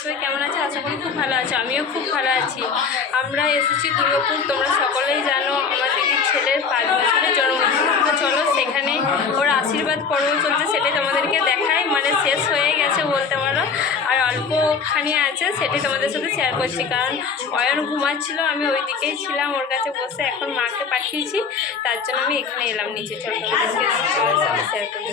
সবাই কেমন আছে? আশা করি খুব ভালো আছে। আমিও খুব ভালো আছি। আমরা এসেছি দুর্গাপুর, তোমরা সকলেই জানো আমার দিদির ছেলের পাঁচ বছরের জন্মদিন। তো চলো সেখানে ওর আশীর্বাদ পর্ব চলছে, সেটাই তোমাদেরকে দেখাই। মানে শেষ হয়ে গেছে বলতে পারো। আর অল্পখানি আছে, সেটাই তোমাদের সাথে শেয়ার করছি। কারণ অয়ন ঘুমাচ্ছিল, আমি ওই দিকেই ছিলাম ওর কাছে বসে। এখন মাকে পাঠিয়েছি, তার জন্য আমি এখানে এলাম নিচে। চলো তোমাদেরকে শেয়ার করছি।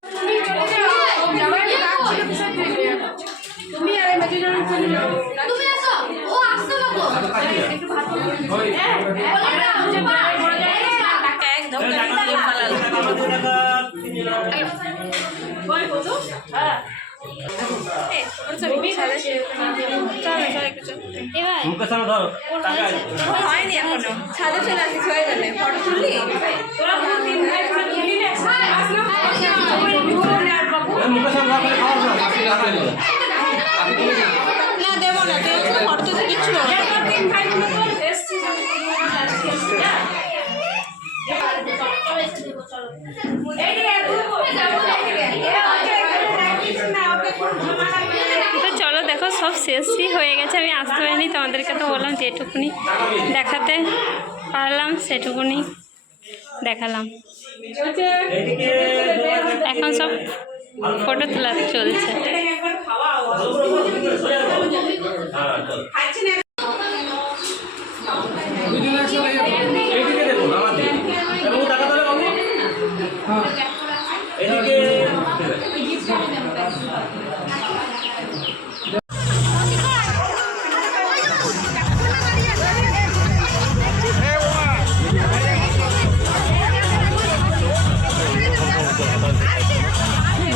তুমি এসো ও আসছে না তো একদম হয়নি এখনও ছাদে চলে আসিস হয়ে যাবে ফটো তুললি তোরা তো চলো দেখো, সব শেষই হয়ে গেছে। আমি আসতে পারিনি, তোমাদেরকে তো বললাম যেটুকুনি দেখাতে পারলাম, সেটুকুনি দেখালাম। এখন সব ফটো তোলা চলছে।